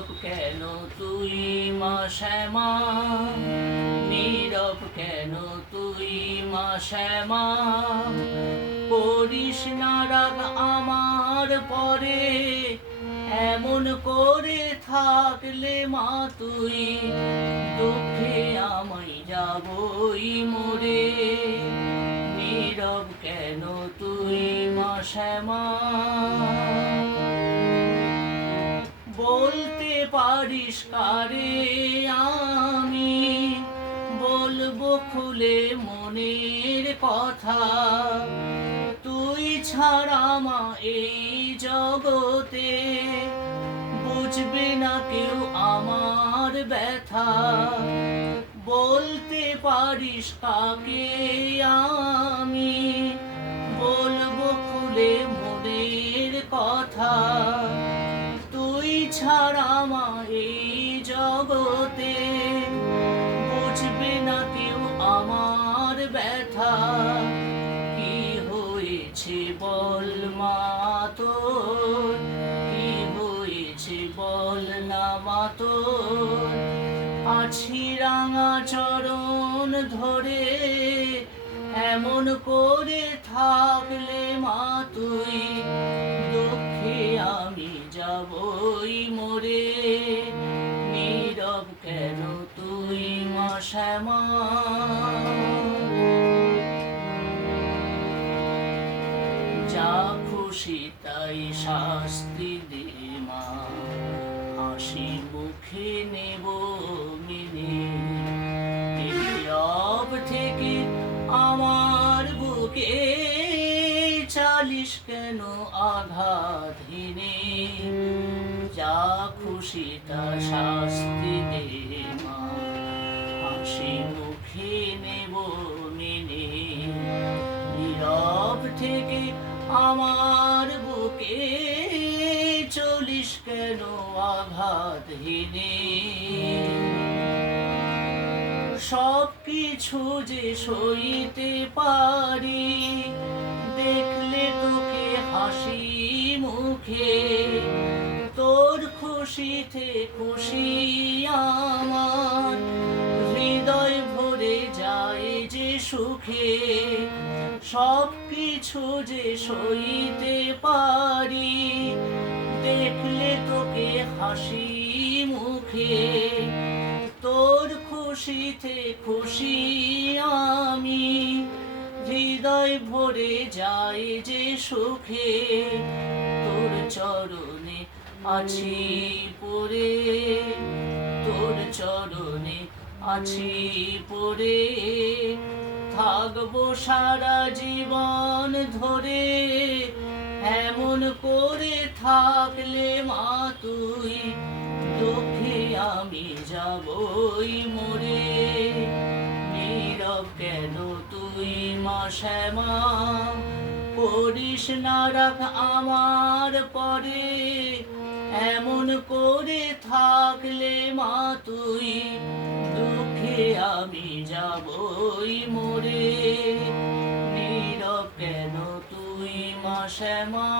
নীরব কেন তুই মা শ্যামা? নীরব কেন তুই মা শ্যামা? করিস না আমার পরে, এমন করে থাকলে মা তুই দুঃখে আমায় যাবই মরে। নীরব কেন তুই মা শ্যামা? বলতে পারিস কারে আমি? বলব খুলে মনের কথা। তুই ছাড়া মা এই জগতে বুঝবে না কেউ আমার ব্যথা। বলতে পারিস কাকে আমি? বলব খুলে বল মা তোর, কি হয়েছে বল না মা তোর? আছি রাঙা চরণ ধরে, এমন করে থাকলে মা তুই, দুঃখে আমি যাবই মরে। নীরব কেন তুই মা শ্যামা? যা খুশি তাই শাস্তি দে মা হাসি মুখে নেব মিনে। রব থেকে আমার বুকে। চালিশ কেন আঘাত হিনে? যা খুশি তা শাস্তি দে মা হাসি মুখে নেব মিনে। নীরব থেকে আমার বুকে চলিস কেন আঘাত হেনে সব কিছু যে সইতে পারি, দেখলে তোকে হাসি মুখে। তোর খুশিতে খুশি আমার সুখে সব কিছু যে সইতে পারি, দেখলে তোকে হাসি মুখে। তোর খুশিতে খুশি আমি, হৃদয় ভরে যায় যে সুখে। তোর চরণে আছি পড়ে, তোর চরণে আছি পড়ে, থাকব সারা জীবন ধরে। এমন করে থাকলে মা তুই, দুঃখে আমি যাবই মরে। নীরব কেন তুই মা শ্যামা? করিস না রাখ আমার পরে। এমন করে থাকলে মা তুই আমি যাবই মরে। নীরব কেন তুই মা শ্যামা?